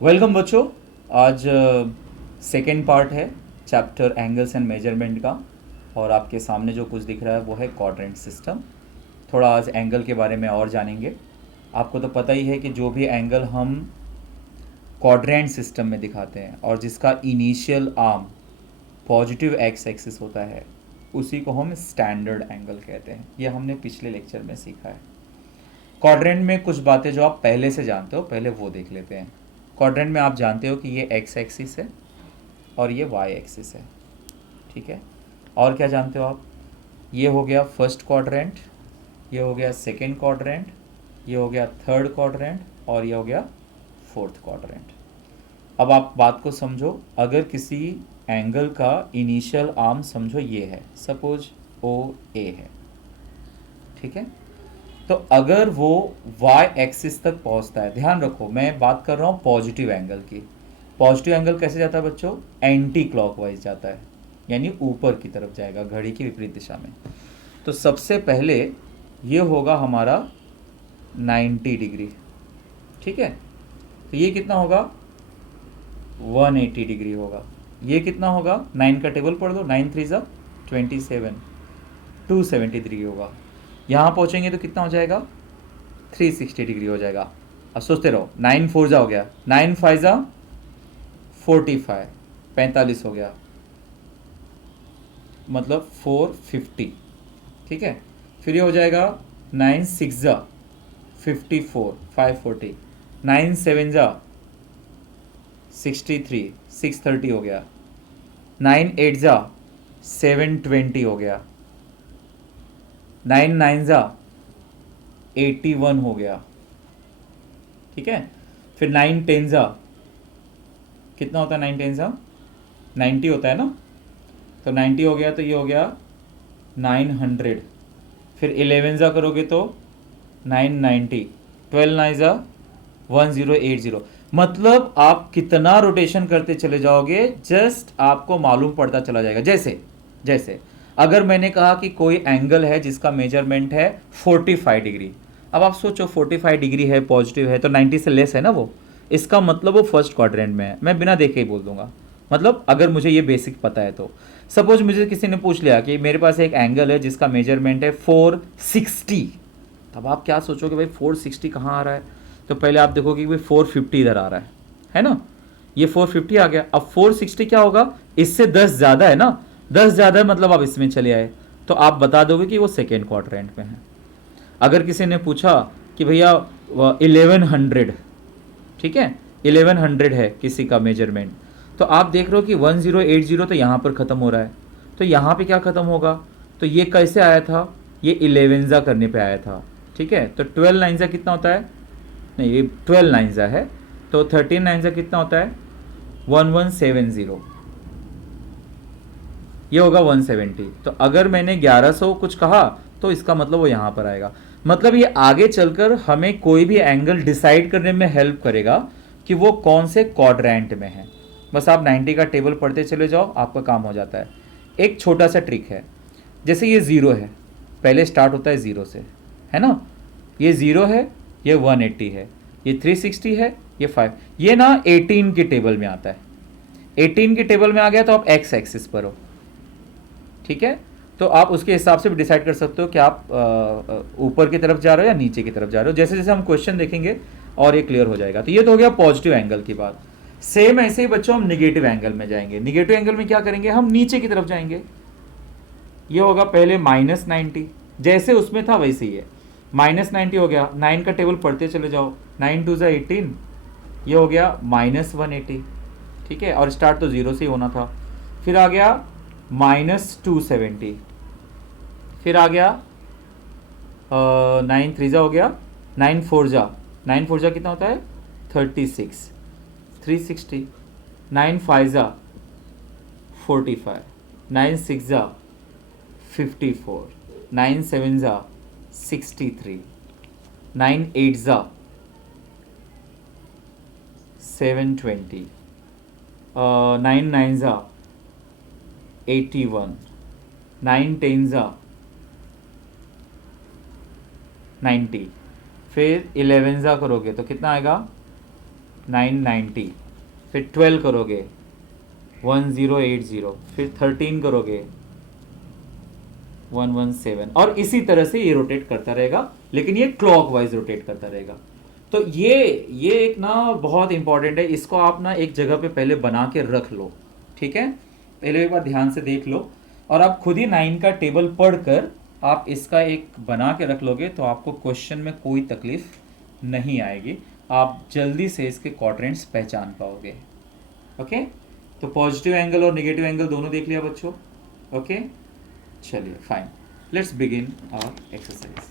Welcome बच्चों। आज second part है चैप्टर एंगल्स एंड मेजरमेंट का। और आपके सामने जो कुछ दिख रहा है वो है क्वाड्रेंट सिस्टम। थोड़ा आज एंगल के बारे में और जानेंगे। आपको तो पता ही है कि जो भी एंगल हम क्वाड्रेंट सिस्टम में दिखाते हैं और जिसका initial arm positive x axis होता है उसी को हम स्टैंडर्ड एंगल कहते हैं। ये हमने पिछले लेक्चर में सीखा है। क्वाड्रेंट में कुछ बातें जो आप पहले से जानते हो पहले वो देख लेते हैं। क्वाड्रेंट में आप जानते हो कि ये एक्स एक्सिस है और ये वाई एक्सिस है, ठीक है। और क्या जानते हो आप? ये हो गया फर्स्ट क्वाड्रेंट, ये हो गया सेकंड क्वाड्रेंट, ये हो गया थर्ड क्वाड्रेंट और ये हो गया फोर्थ क्वाड्रेंट। अब आप बात को समझो। अगर किसी एंगल का इनिशियल आर्म समझो ये है, सपोज ओ ए है, ठीक है। तो अगर वो y एक्सिस तक पहुंचता है, ध्यान रखो मैं बात कर रहा हूँ पॉजिटिव एंगल की। पॉजिटिव एंगल कैसे जाता है बच्चों? एंटी क्लॉकवाइज जाता है, यानी ऊपर की तरफ जाएगा, घड़ी की विपरीत दिशा में। तो सबसे पहले ये होगा हमारा 90 डिग्री, ठीक है। तो ये कितना होगा? 180 डिग्री होगा। ये कितना होगा? 9 का टेबल पढ़ दो, 9 3 ज़ा 27, 270 डिग्री होगा। यहाँ पहुँचेंगे तो कितना हो जाएगा? 360 डिग्री हो जाएगा। अब सोचते रहो, 9 4 जा हो गया, 9 5 जा 45, 45 हो गया, मतलब 450, ठीक है। फिर ये हो जाएगा 9 6 जा 54, 540, 9 7 जा 63, 630 हो गया, 9 8 जा 720 हो गया, 9 9 जा 81 हो गया, ठीक है। फिर 9 10 जा कितना होता है? 9 10 जा 90 होता है ना। तो 90 हो गया, तो ये हो गया 900। फिर 11 जा करोगे तो 990, 12 9 जा 1080। मतलब आप कितना रोटेशन करते चले जाओगे जस्ट आपको मालूम पड़ता चला जाएगा। जैसे जैसे अगर मैंने कहा कि कोई एंगल है जिसका मेजरमेंट है 45 डिग्री। अब आप सोचो 45 डिग्री है, पॉजिटिव है, तो 90 से लेस है ना वो। इसका मतलब वो फर्स्ट क्वाड्रेंट में है। मैं बिना देखे ही बोल दूंगा, मतलब अगर मुझे ये बेसिक पता है तो। सपोज मुझे किसी ने पूछ लिया कि मेरे पास एक एंगल है जिसका मेजरमेंट है 460, तब आप क्या सोचोगे भाई 460 कहाँ आ रहा है? तो पहले आप देखोगे कि भाई 450 इधर आ रहा है ना। ये 450 आ गया। अब 460 क्या होगा? इससे 10 ज़्यादा है ना, 10 ज़्यादा है मतलब आप इसमें चले आए, तो आप बता दोगे कि वो सेकेंड क्वाड्रेंट में है। अगर किसी ने पूछा कि भैया 1100, ठीक है, 1100 है किसी का मेजरमेंट, तो आप देख रहे हो कि 1080 तो यहाँ पर ख़त्म हो रहा है, तो यहाँ पे क्या ख़त्म होगा? तो ये कैसे आया था? ये 11 करने पे आया था, ठीक है। तो 12 9 कितना होता है? नहीं, ये 12 9 है, तो 13 9 कितना होता है? 1170, ये होगा 170। तो अगर मैंने 1100 कुछ कहा तो इसका मतलब वो यहाँ पर आएगा। मतलब ये आगे चलकर हमें कोई भी एंगल डिसाइड करने में हेल्प करेगा कि वो कौन से क्वाड्रेंट में है। बस आप 90 का टेबल पढ़ते चले जाओ, आपका काम हो जाता है। एक छोटा सा ट्रिक है, जैसे ये ज़ीरो है, पहले स्टार्ट होता है ज़ीरो से, है ना। ये ज़ीरो है, ये 180 है, ये 360 है, ये 5, ये ना 18 के टेबल में आता है। 18 के टेबल में आ गया तो आप एक्स एक्सिस पर हो, ठीक है। तो आप उसके हिसाब से भी डिसाइड कर सकते हो कि आप ऊपर की तरफ जा रहे हो या नीचे की तरफ जा रहे हो। जैसे जैसे हम क्वेश्चन देखेंगे और ये क्लियर हो जाएगा। तो ये तो हो गया पॉजिटिव एंगल की बात। सेम ऐसे ही बच्चों हम निगेटिव एंगल में जाएंगे। निगेटिव एंगल में क्या करेंगे? हम नीचे की तरफ जाएंगे। ये होगा पहले -90, जैसे उसमें था वैसे ही है। -90 हो गया, 9 का टेबल पढ़ते चले जाओ, 9 2 18, ये हो गया -180, ठीक है। और स्टार्ट तो ज़ीरो से ही होना था। फिर आ गया -270, फिर आ गया 9 3 जा हो गया, 9 4 जा, 9 4 जा कितना होता है? 36, 360, 9 5 जा 45, 9 6 जा 54, 9 7 जा 63, 9 8 जा 720, 9 9 जा 81, 9 10 जा 90, फिर 11 जा करोगे तो कितना आएगा? 990, फिर 12 करोगे 1080, फिर 13 करोगे 117, और इसी तरह से ये रोटेट करता रहेगा, लेकिन ये क्लॉकवाइज रोटेट करता रहेगा। तो ये एक ना बहुत इंपॉर्टेंट है, इसको आप ना एक जगह पे पहले बना के रख लो, ठीक है। पहले एक बार ध्यान से देख लो, और आप खुद ही 9 का टेबल पढ़कर आप इसका एक बना के रख लोगे तो आपको क्वेश्चन में कोई तकलीफ नहीं आएगी, आप जल्दी से इसके क्वाड्रेंट्स पहचान पाओगे। ओके, तो पॉजिटिव एंगल और नेगेटिव एंगल दोनों देख लिया बच्चों। ओके, चलिए fine, let's begin our exercise.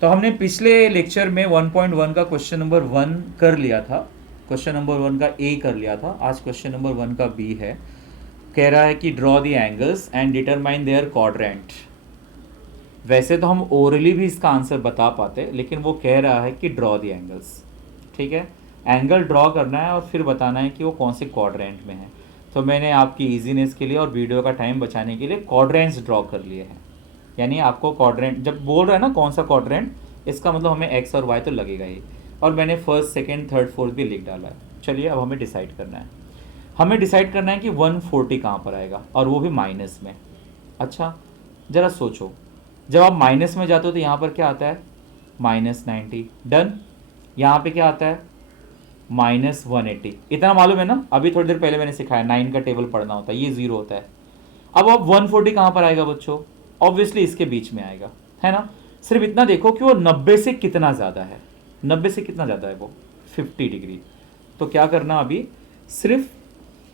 तो हमने पिछले लेक्चर में 1.1 का क्वेश्चन नंबर 1 कर लिया था, क्वेश्चन नंबर 1 का ए कर लिया था। आज क्वेश्चन नंबर 1 का बी है। कह रहा है कि draw the angles and determine there quadrant. वैसे तो हम ओरली भी इसका आंसर बता पाते, लेकिन वो कह रहा है कि ड्रॉ द एंगल्स, ठीक है। एंगल ड्रॉ करना है और फिर बताना है कि वो कौन से क्वाड्रेंट में है। तो मैंने आपकी इजीनेस के लिए और वीडियो का टाइम बचाने के लिए क्वाड्रेंट्स ड्रॉ कर लिए हैं। यानी आपको क्वाड्रेंट जब बोल रहा है ना कौन सा क्वाड्रेंट, इसका मतलब हमें एक्स और वाई तो लगेगा ही, और मैंने फर्स्ट सेकंड थर्ड फोर्थ भी लिख डाला है। चलिए अब हमें डिसाइड करना है, हमें डिसाइड करना है कि 140 कहाँ पर आएगा, और वो भी माइनस में। अच्छा ज़रा सोचो, जब आप माइनस में जाते हो तो यहाँ पर क्या आता है, -90, डन। यहाँ पे क्या आता है, -180। इतना मालूम है ना, अभी थोड़ी देर पहले मैंने सिखाया 9 का टेबल पढ़ना होता है, ये 0 होता है। अब 140 कहाँ पर आएगा बच्चों, ऑब्वियसली इसके बीच में आएगा, है ना। सिर्फ इतना देखो कि वो 90 से कितना ज़्यादा है, 90 से कितना ज़्यादा है वो 50 डिग्री। तो क्या करना अभी, सिर्फ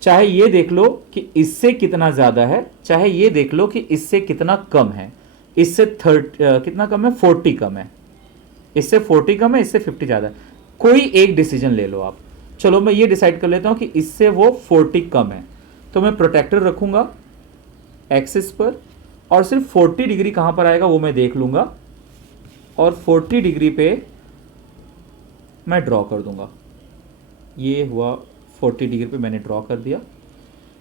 चाहे ये देख लो कि इससे कितना ज़्यादा है, चाहे ये देख लो कि इससे कितना कम है। इससे कितना कम है, 40 कम है, इससे 40 कम है, इससे 50 ज़्यादा है। कोई एक डिसीजन ले लो आप। चलो मैं ये डिसाइड कर लेता हूँ कि इससे वो 40 कम है, तो मैं प्रोटेक्टर रखूँगा एक्सिस पर, और सिर्फ 40 डिग्री कहाँ पर आएगा वो मैं देख लूँगा, और 40 डिग्री पे मैं ड्रॉ कर दूंगा। ये हुआ 40 डिग्री पे मैंने ड्रॉ कर दिया,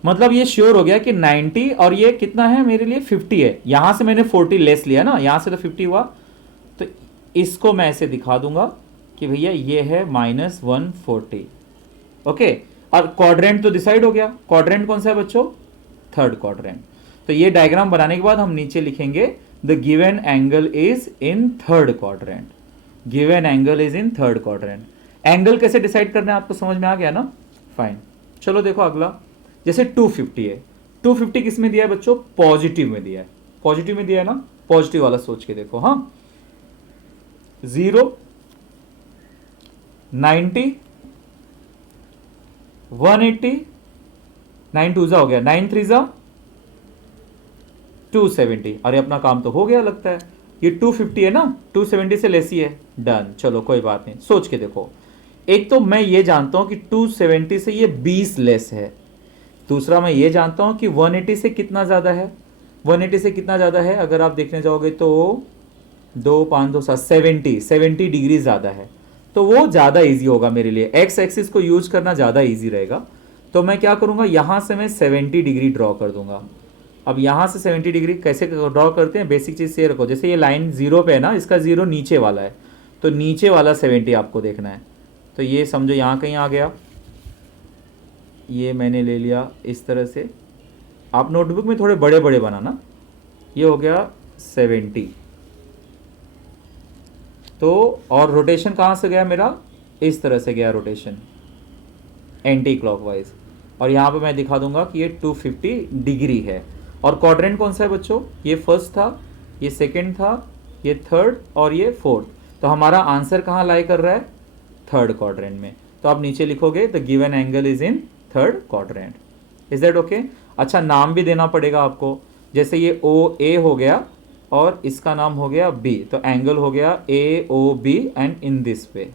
मतलब ये श्योर हो गया कि 90 और ये कितना है मेरे लिए 50 है। यहाँ से मैंने 40 लेस लिया ना, यहाँ से तो 50 हुआ, तो इसको मैं ऐसे दिखा दूंगा कि भैया ये है -140। ओके, और क्वाड्रेंट तो डिसाइड हो गया, क्वाड्रेंट कौन सा है बच्चों, थर्ड क्वाड्रेंट। तो ये डायग्राम बनाने के बाद हम नीचे लिखेंगे the given angle is in third quadrant, given angle is in third quadrant. Angle कैसे डिसाइड करना है आपको समझ में आ गया ना, फाइन। चलो देखो अगला, जैसे 250 है, 250 किस में दिया है बच्चों, पॉजिटिव में दिया है, पॉजिटिव में दिया है ना, पॉजिटिव वाला सोच के देखो। हाँ, 0, 90, 180, 9 2 हो गया, 9 3 270। अरे अपना काम तो हो गया लगता है, ये 250 है ना, 270 से लेस ही है, डन। चलो कोई बात नहीं, सोच के देखो। एक तो मैं ये जानता हूं कि 270 से ये 20 लेस है, दूसरा मैं ये जानता हूं कि 180 से कितना ज़्यादा है, 180 से कितना ज़्यादा है, अगर आप देखने जाओगे तो 2 5 2 7 70 डिग्री ज़्यादा है, तो वो ज़्यादा ईजी होगा मेरे लिए, एक्स एक्सिस को यूज करना ज़्यादा ईजी रहेगा। तो मैं क्या करूँगा, यहाँ से मैं 70 डिग्री ड्रॉ कर दूंगा। अब यहाँ से 70 डिग्री कैसे ड्रॉ करते हैं, बेसिक चीज़ से रखो, जैसे ये लाइन 0 पे है ना, इसका 0 नीचे वाला है, तो नीचे वाला 70 आपको देखना है। तो ये समझो यहाँ कहीं आ गया, ये मैंने ले लिया इस तरह से, आप नोटबुक में थोड़े बड़े बड़े बनाना, ये हो गया 70। तो और रोटेशन कहाँ से गया मेरा, इस तरह से गया रोटेशन, एंटी क्लॉकवाइज, और यहाँ पे मैं दिखा दूंगा कि ये 250 डिग्री है। और क्वाड्रेंट कौन सा है बच्चों, ये फर्स्ट था, ये सेकंड था, ये थर्ड और ये फोर्थ। तो हमारा आंसर कहाँ लाई कर रहा है, थर्ड क्वाड्रेंट में। तो आप नीचे लिखोगे the given angle is in third quadrant. Is that okay. अच्छा, नाम भी देना पड़ेगा आपको, जैसे ये ओ ए हो गया और इसका नाम हो गया बी, तो एंगल हो गया A O B and in this way,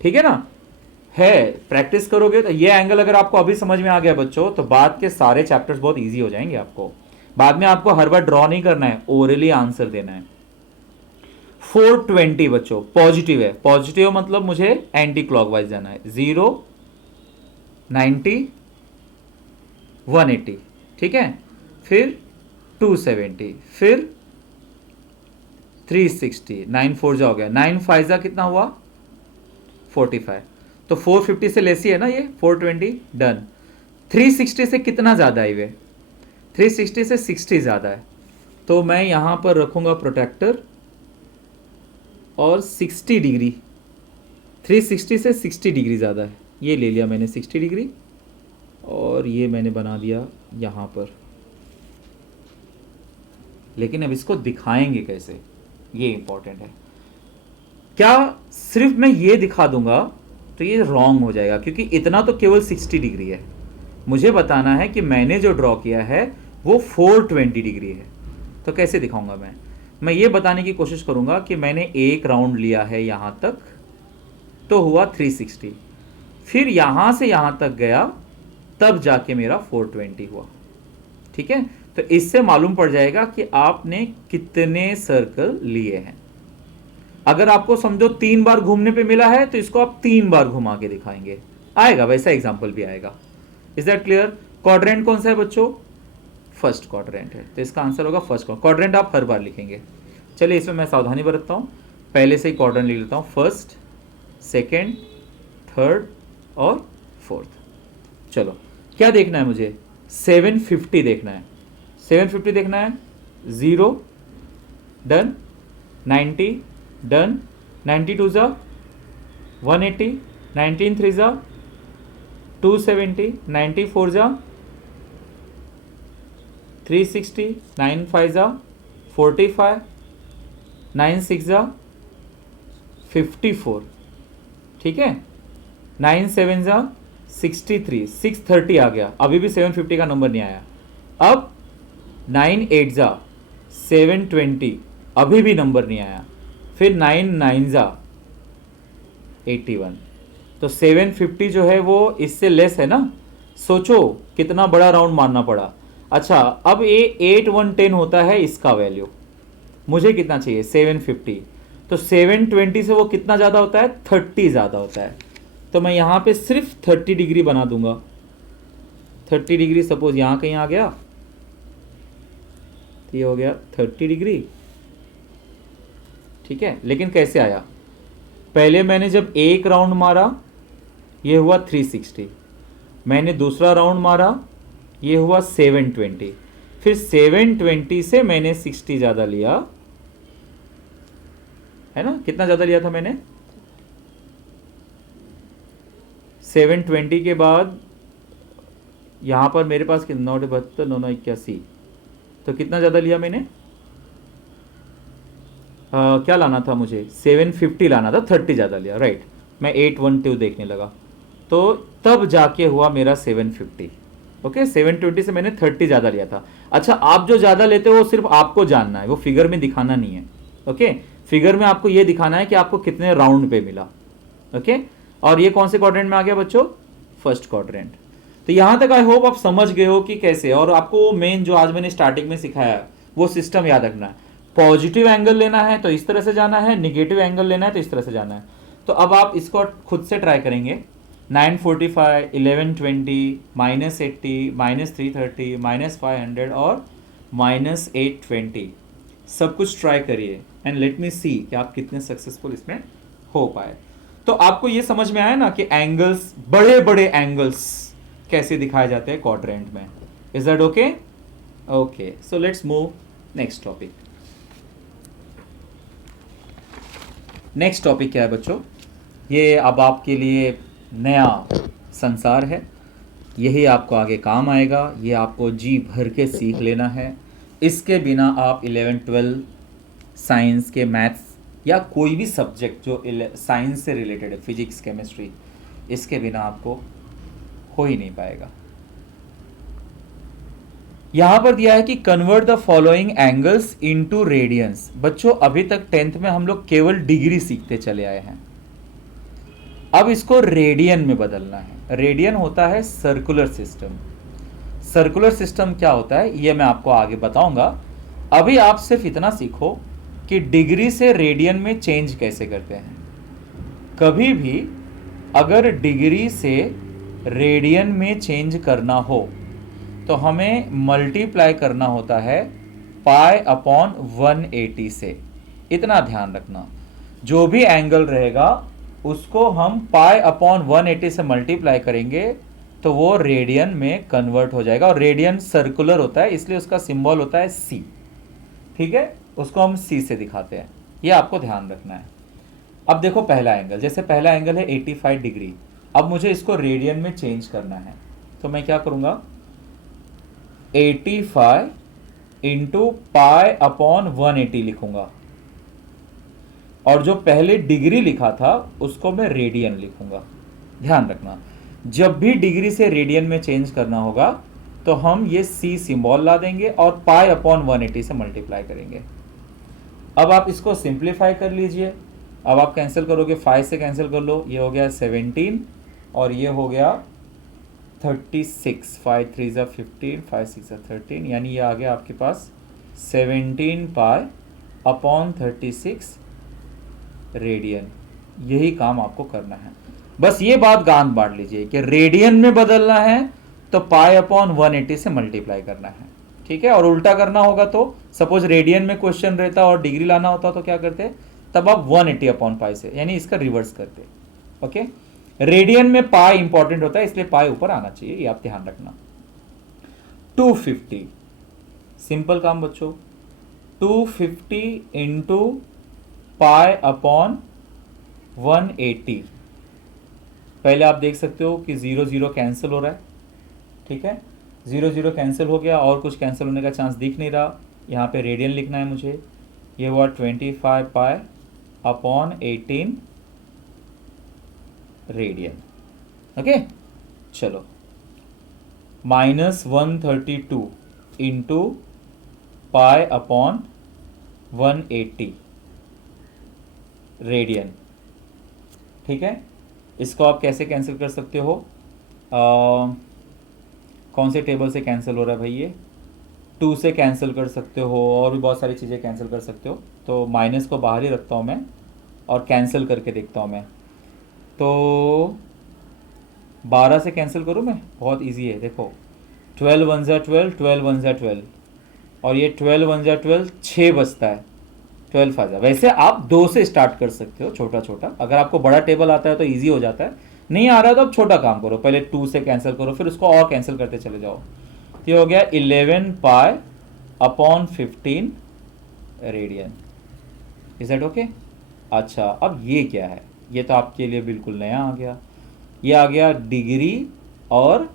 ठीक है ना। है, प्रैक्टिस करोगे तो ये एंगल अगर आपको अभी समझ में आ गया बच्चों, तो बाद के सारे चैप्टर्स बहुत इजी हो जाएंगे आपको। बाद में आपको हर बार ड्रॉ नहीं करना है, ओरली आंसर देना है। 420 बच्चों पॉजिटिव है, पॉजिटिव मतलब मुझे एंटी क्लॉकवाइज जाना है, 0 90 180, ठीक है, फिर 270, फिर 360, 9 4 जा हो गया, 9 5 जा कितना हुआ 45। तो 450 से लेस ही है ना ये, 420 डन। 360 से कितना ज़्यादा है ये, 360 से 60 ज़्यादा है, तो मैं यहाँ पर रखूँगा प्रोटेक्टर और 60 डिग्री, 360 से 60 डिग्री ज़्यादा है, ये ले लिया मैंने 60 डिग्री और ये मैंने बना दिया यहाँ पर। लेकिन अब इसको दिखाएंगे कैसे, ये इंपॉर्टेंट है। क्या सिर्फ मैं ये दिखा दूंगा तो ये रॉन्ग हो जाएगा, क्योंकि इतना तो केवल 60 डिग्री है। मुझे बताना है कि मैंने जो ड्रॉ किया है वो 420 डिग्री है, तो कैसे दिखाऊंगा मैं ये बताने की कोशिश करूंगा कि मैंने एक राउंड लिया है यहाँ तक, तो हुआ 360, फिर यहाँ से यहाँ तक गया, तब जाके मेरा 420 हुआ। ठीक है, तो इससे मालूम पड़ जाएगा कि आपने कितने सर्कल लिए हैं। अगर आपको समझो 3 बार घूमने पे मिला है तो इसको आप 3 बार घुमा के दिखाएंगे, आएगा, वैसा एग्जाम्पल भी आएगा। Is that clear? क्वाड्रेंट कौन सा है बच्चों? फर्स्ट क्वाड्रेंट है, तो इसका आंसर होगा फर्स्ट क्वाड्रेंट। आप हर बार लिखेंगे। चलिए इसमें मैं सावधानी बरतता हूँ, पहले से ही क्वाड्रेंट लिख लेता हूँ, फर्स्ट, सेकेंड, थर्ड और फोर्थ। चलो क्या देखना है मुझे? 750 देखना है, 750 देखना है। 0 डन, 90 डन, 92 जा 180, 19 3 जा 270, 94 जा 360, 9 5 जा 45, 9 6 जा 54, ठीक है, 9 7 जा 63, 630 आ गया, अभी भी 750 का नंबर नहीं आया। अब 9 8 जा 720, अभी भी नंबर नहीं आया। फिर 9 9 जा 81, तो 750 जो है वो इससे लेस है ना। सोचो कितना बड़ा राउंड मारना पड़ा। अच्छा, अब ये 8 1 10 होता है इसका वैल्यू, मुझे कितना चाहिए? 750, तो 720 से वो कितना ज़्यादा होता है? 30 ज़्यादा होता है। तो मैं यहाँ पे सिर्फ 30 डिग्री बना दूंगा। 30 डिग्री सपोज यहाँ कहीं आ गया, तो ये हो गया 30 डिग्री, ठीक है। लेकिन कैसे आया? पहले मैंने जब एक राउंड मारा ये हुआ 360, मैंने दूसरा राउंड मारा ये हुआ 720, फिर 720 से मैंने 60 ज़्यादा लिया, है ना। कितना ज़्यादा लिया था मैंने? 720 के बाद यहाँ पर मेरे पास कितना? 9 72 9 81, तो कितना ज़्यादा लिया मैंने? क्या लाना था मुझे? 750 लाना था, 30 ज़्यादा लिया, राइट। मैं 812 देखने लगा, तो तब जाके हुआ मेरा 750। ओके, 720 से मैंने 30 ज़्यादा लिया था। अच्छा, आप जो ज़्यादा लेते हो वो सिर्फ आपको जानना है, वो फिगर में दिखाना नहीं है। ओके, फिगर में आपको ये दिखाना है कि आपको कितने राउंड पे मिला। ओके, और ये कौन से क्वाड्रेंट में आ गया बच्चों? First quadrant. तो यहाँ तक आई होप आप समझ गए हो कि कैसे, और आपको मेन जो आज मैंने स्टार्टिंग में सिखाया वो सिस्टम याद रखना है। पॉजिटिव एंगल लेना है तो इस तरह से जाना है, निगेटिव एंगल लेना है तो इस तरह से जाना है। तो अब आप इसको खुद से ट्राई करेंगे। 945, 1120, -80, -330, -500 और -820, सब कुछ ट्राई करिए एंड लेट मी सी कि आप कितने सक्सेसफुल इसमें हो पाए। तो आपको ये समझ में आया ना कि एंगल्स, बड़े बड़े एंगल्स कैसे दिखाए जाते हैं क्वाड्रेंट में। Is that okay? Okay, so let's move next topic. Next topic क्या है बच्चों? ये अब आपके लिए नया संसार है, यही आपको आगे काम आएगा, ये आपको जी भर के सीख लेना है। इसके बिना आप 11 12 साइंस के, मैथ्स या कोई भी सब्जेक्ट जो साइंस से रिलेटेड है, फिजिक्स केमिस्ट्री, इसके बिना आपको हो ही नहीं पाएगा। यहाँ पर दिया है कि convert the following angles into radiance. बच्चों अभी तक 10th में हम लोग केवल डिग्री सीखते चले आए हैं, अब इसको रेडियन में बदलना है। रेडियन होता है सर्कुलर सिस्टम। सर्कुलर सिस्टम क्या होता है ये मैं आपको आगे बताऊंगा। अभी आप सिर्फ इतना सीखो कि डिग्री से रेडियन में चेंज कैसे करते हैं। कभी भी अगर डिग्री से रेडियन में चेंज करना हो तो हमें मल्टीप्लाई करना होता है पाई अपॉन 180 से। इतना ध्यान रखना, जो भी एंगल रहेगा उसको हम पाई अपॉन 180 से मल्टीप्लाई करेंगे तो वो रेडियन में कन्वर्ट हो जाएगा, और रेडियन सर्कुलर होता है इसलिए उसका सिंबल होता है सी। ठीक है, उसको हम सी से दिखाते हैं, ये आपको ध्यान रखना है। अब देखो पहला एंगल, जैसे पहला एंगल है 85 डिग्री, अब मुझे इसको रेडियन में चेंज करना है, तो मैं क्या करूंगा, 85 इंटू पाई अपॉन 180 लिखूंगा, और जो पहले डिग्री लिखा था उसको मैं रेडियन लिखूंगा। ध्यान रखना, जब भी डिग्री से रेडियन में चेंज करना होगा तो हम ये सी सिंबल ला देंगे और पाई अपॉन 180 से मल्टीप्लाई करेंगे। अब आप इसको सिंप्लीफाई कर लीजिए, अब आप कैंसिल करोगे, 5 से कैंसिल कर लो, ये हो गया 17 और ये हो गया 36, 5 3 ज़ा 15, 5 6 ज़ा 13, यानी ये आ गया आपके पास 17 पाई अपॉन 36 रेडियन। यही काम आपको करना है, बस ये बात गांठ बांट लीजिए कि रेडियन में बदलना है तो पाई अपॉन 180 से मल्टीप्लाई करना है। ठीक है, और उल्टा करना होगा तो सपोज रेडियन में क्वेश्चन रहता और डिग्री लाना होता तो क्या करते, तब आप 180 अपॉन पाई से, यानी इसका रिवर्स करते। ओके, रेडियन में पाई इंपॉर्टेंट होता है इसलिए पाई ऊपर आना चाहिए, ये आप ध्यान रखना। 250, सिंपल काम बच्चों, 250 इंटू पाई अपॉन 180। पहले आप देख सकते हो कि 0 0 कैंसिल हो रहा है। ठीक है, 0 0 कैंसिल हो गया और कुछ कैंसिल होने का चांस दिख नहीं रहा, यहाँ पे रेडियन लिखना है मुझे, ये हुआ 25 पाई अपॉन 18 रेडियन। ओके, चलो, -132 इंटू पाई अपॉन 180 रेडियन। ठीक है, इसको आप कैसे कैंसिल कर सकते हो, कौन से टेबल से कैंसिल हो रहा है भाई, ये 2 से कैंसिल कर सकते हो, और भी बहुत सारी चीज़ें कैंसिल कर सकते हो। तो माइनस को बाहर ही रखता हूँ मैं और कैंसिल करके देखता हूँ मैं, तो 12 से कैंसिल करूँ मैं, बहुत इजी है, देखो 12 1 ज़ा 12, 12 1 ज़ा 12, और ये 12 1 ज़ा 12, 6 बचता है, 12 5 ज़ा। वैसे आप 2 से स्टार्ट कर सकते हो, छोटा छोटा, अगर आपको बड़ा टेबल आता है तो ईजी हो जाता है, नहीं आ रहा तो आप छोटा काम करो, पहले 2 से कैंसिल करो फिर उसको और कैंसिल करते चले जाओ। तो ये हो गया 11 pi upon 15 radian. Is that okay? अच्छा, अब ये क्या है, ये तो आपके लिए बिल्कुल नया आ गया, ये आ गया डिग्री और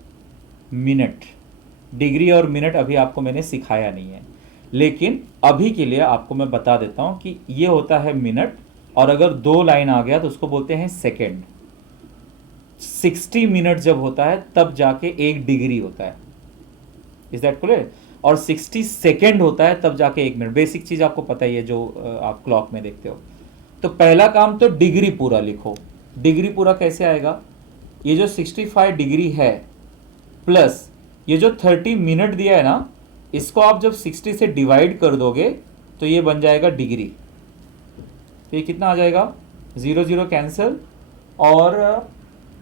मिनट। डिग्री और मिनट अभी आपको मैंने सिखाया नहीं है, लेकिन अभी के लिए आपको मैं बता देता हूं कि ये होता है मिनट, और अगर 2 लाइन आ गया तो उसको बोलते हैं सेकेंड। 60 मिनट जब होता है तब जाके 1 डिग्री होता है। Is that clear? और 60 सेकेंड होता है तब जाके 1 मिनट। बेसिक चीज आपको पता ही है जो आप क्लॉक में देखते हो। तो पहला काम तो डिग्री पूरा लिखो। डिग्री पूरा कैसे आएगा, ये जो 65 डिग्री है प्लस ये जो 30 मिनट दिया है ना, इसको आप जब 60 से डिवाइड कर दोगे तो ये बन जाएगा डिग्री। तो ये कितना आ जाएगा, 0 0 कैंसिल, और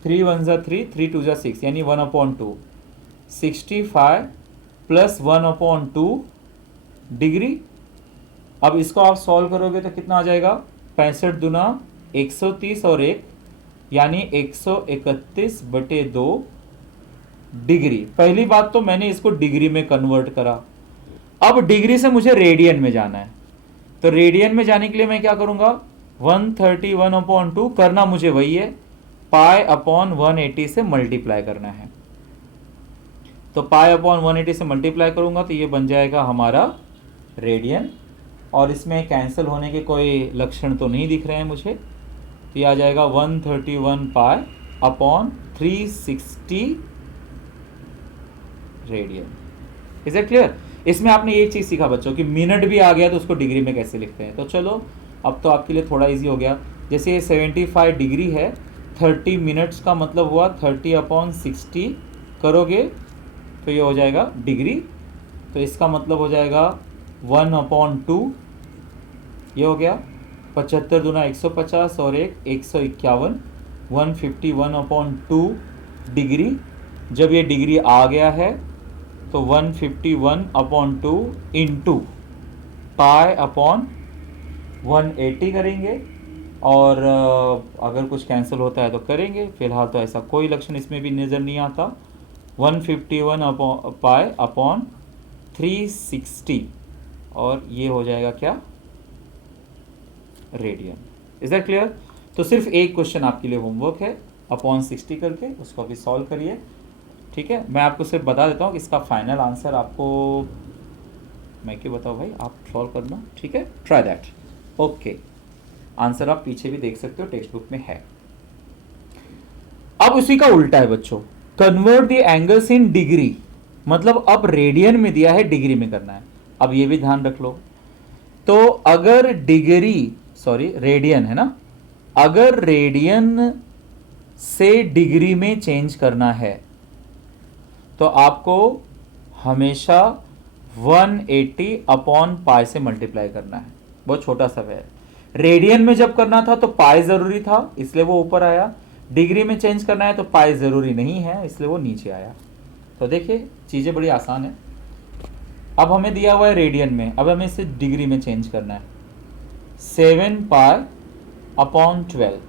3 1 ज़ा 3, 3 2 ज़ा 6, यानी 1/2। 65 प्लस 1/2 डिग्री। अब इसको आप सॉल्व करोगे तो कितना आ जाएगा, 65 दूना 130 और 1, यानी 131/2 डिग्री। पहली बात तो मैंने इसको डिग्री में कन्वर्ट करा। अब डिग्री से मुझे रेडियन में जाना है, तो रेडियन में जाने के लिए मैं क्या करूंगा, 131/2 करना मुझे वही है, पाई अपॉन 180 से मल्टीप्लाई करना है। तो पाई अपॉन 180 से मल्टीप्लाई करूंगा तो ये बन जाएगा हमारा रेडियन, और इसमें कैंसिल होने के कोई लक्षण तो नहीं दिख रहे हैं मुझे। तो ये आ जाएगा 131 pi upon 360 radian. Is it clear? इसमें आपने एक चीज़ सीखा बच्चों कि मिनट भी आ गया तो उसको डिग्री में कैसे लिखते हैं। तो चलो, अब तो आपके लिए थोड़ा इजी हो गया। जैसे ये 75 डिग्री है, 30 मिनट्स का मतलब हुआ 30/60 करोगे तो ये हो जाएगा डिग्री। तो इसका मतलब हो जाएगा 1/2, ये हो गया 75 दूना 150 और 1 151, 151/2 डिग्री। जब ये डिग्री आ गया है तो 151/2 इंटू पाई अपॉन 180 करेंगे, और अगर कुछ कैंसिल होता है तो करेंगे, फिलहाल तो ऐसा कोई लक्षण इसमें भी नज़र नहीं आता। 151 पाई अपॉन 360 और ये हो जाएगा क्या, रेडियन। Is that clear? तो सिर्फ एक क्वेश्चन आपके लिए होमवर्क है, अपॉन 60 करके उसको अभी सॉल्व करिए, ठीक है। मैं आपको सिर्फ बता देता हूँ कि इसका फाइनल आंसर आपको मैं क्यों बताऊँ भाई, आप सॉल्व करना, ठीक है, ट्राई दैट। ओके, आंसर आप पीछे भी देख सकते हो, टेक्स्ट बुक में है। अब उसी का उल्टा है बच्चों, convert the angles in degree, मतलब अब रेडियन में दिया है, डिग्री में करना है। अब ये भी ध्यान रख लो, तो अगर डिग्री, सॉरी रेडियन है ना, अगर रेडियन से डिग्री में चेंज करना है तो आपको हमेशा 180 अपॉन पाई से मल्टीप्लाई करना है। बहुत छोटा सा है। रेडियन में जब करना था तो पाई जरूरी था, इसलिए वो ऊपर आया। डिग्री में चेंज करना है तो पाई जरूरी नहीं है, इसलिए वो नीचे आया। तो देखिए चीजें बड़ी आसान है। अब हमें दिया हुआ है रेडियन में, अब हमें इसे डिग्री में चेंज करना है। 7 पाई अपॉन 12,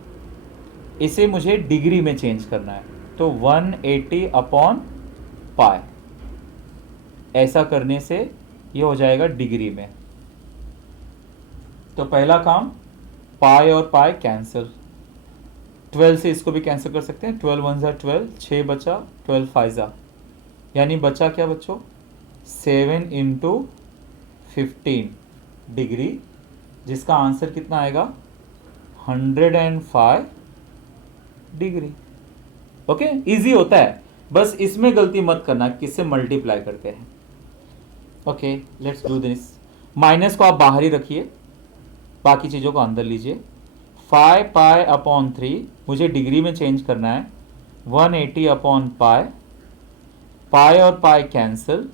इसे मुझे डिग्री में चेंज करना है, तो 180 अपॉन पाई। ऐसा करने से ये हो जाएगा डिग्री में। तो पहला काम, पाई और पाई कैंसिल, 12 से इसको भी कैंसिल कर सकते हैं, 12 1 जा 12, 6 बचा, 12 5 जा, यानी बचा क्या बच्चों, 7 इंटू 15 डिग्री, जिसका आंसर कितना आएगा, 105 डिग्री। ओके, इजी होता है, बस इसमें गलती मत करना किससे मल्टीप्लाई करते हैं। Okay, let's do this. Minus को आप बाहर ही रखिए, बाकी चीज़ों को अंदर लीजिए। 5 पाई अपॉन 3 मुझे डिग्री में चेंज करना है, 180 अपॉन पाई, पाई और पाई कैंसिल,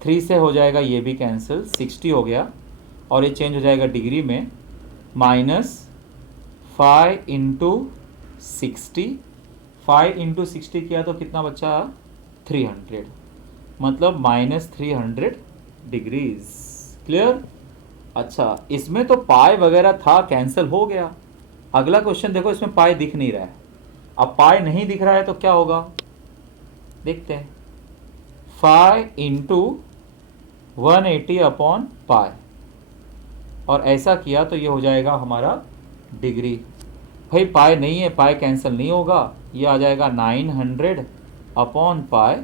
3 से हो जाएगा ये भी कैंसिल, 60 हो गया, और ये चेंज हो जाएगा डिग्री में, माइनस 5 इंटू 60, 5 इंटू 60 किया तो कितना बचा, 300, मतलब माइनस 300 डिग्रीज। क्लियर? अच्छा, इसमें तो पाई वगैरह था, कैंसिल हो गया। अगला क्वेश्चन देखो, इसमें पाई दिख नहीं रहा है। अब पाई नहीं दिख रहा है तो क्या होगा, देखते हैं। 5 इंटू 180 अपॉन पाई, और ऐसा किया तो ये हो जाएगा हमारा डिग्री। भाई पाई नहीं है, पाई कैंसिल नहीं होगा, ये आ जाएगा 900 अपॉन पाई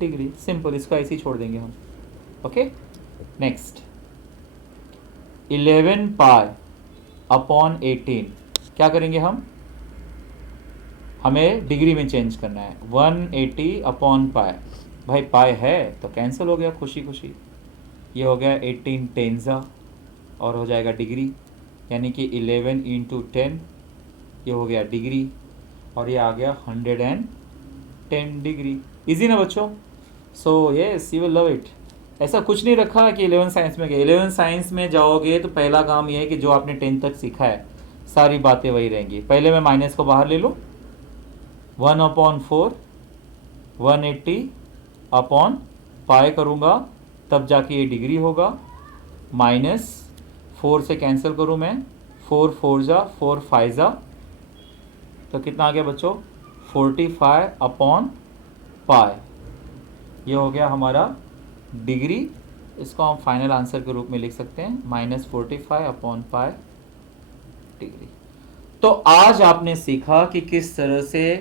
डिग्री। सिंपल, इसको ऐसे ही छोड़ देंगे हम। ओके, नेक्स्ट 11 पाई अपॉन 18, क्या करेंगे हम, हमें डिग्री में चेंज करना है, 180 अपॉन पाई। भाई पाई है तो कैंसिल हो गया, खुशी खुशी, ये हो गया 18 टेंजा, और हो जाएगा डिग्री, यानी कि 11 इंटू 10, ये हो गया डिग्री, और ये आ गया 110 डिग्री। इजी ना बच्चों? So yes, you will love it. ऐसा कुछ नहीं रखा कि 11 साइंस में गए। 11 साइंस में जाओगे तो पहला काम ये है कि जो आपने 10 तक सीखा है सारी बातें वही रहेंगी। पहले मैं माइनस को बाहर ले लूँ, 1 अपॉन 4, 180 अपॉन पाई करूँगा, तब जाके ये डिग्री होगा, माइनस 4 से कैंसिल करूँ मैं, 4 4 जा, 4 5 जा, तो कितना आ गया बच्चों, 45 अपॉन पाई। ये हो गया हमारा डिग्री। इसको हम फाइनल आंसर के रूप में लिख सकते हैं, -45 अपॉन पाई डिग्री। तो आज आपने सीखा कि किस तरह से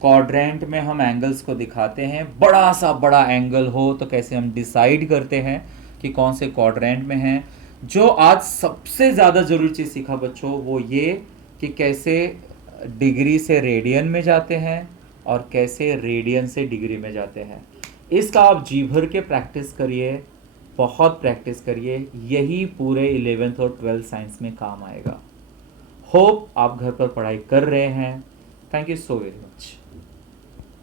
क्वाड्रेंट में हम एंगल्स को दिखाते हैं। बड़ा सा बड़ा एंगल हो तो कैसे हम डिसाइड करते हैं कि कौन से क्वाड्रेंट में है। जो आज सबसे ज़्यादा ज़रूरी चीज़ सीखा बच्चों वो ये कि कैसे डिग्री से रेडियन में जाते हैं और कैसे रेडियन से डिग्री में जाते हैं। इसका आप जी भर के प्रैक्टिस करिए, बहुत प्रैक्टिस करिए, यही पूरे 11th और 12th साइंस में काम आएगा। होप आप घर पर पढ़ाई कर रहे हैं। Thank you so very much.